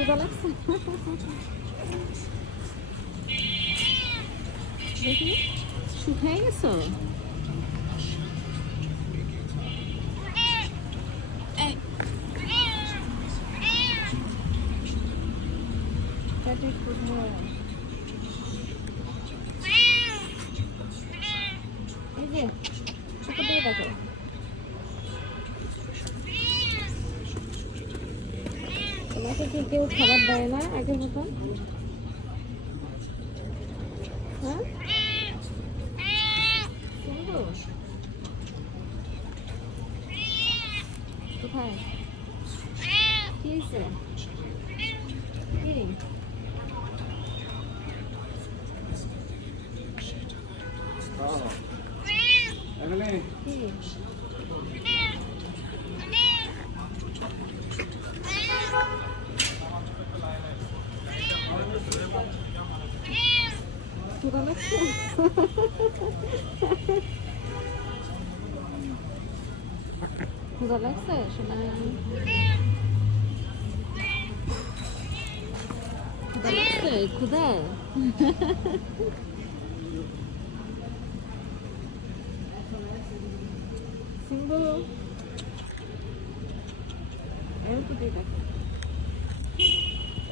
ক্ষুধা লাগছে? দেখি শুকাই গেছো? এই যে উপর দিকে দেখো। তোমাকে কি কেউ খাবার দেয় না আগের মতন? হ্যাঁ, শুনবো কোথায়? কি হয়েছে? কি কি? ক্ষুধা লাগছে? ক্ষুধা লাগছে শোনা? ক্ষুধা লাগছে? ক্ষুধা সিম্বু এরকম দেখো।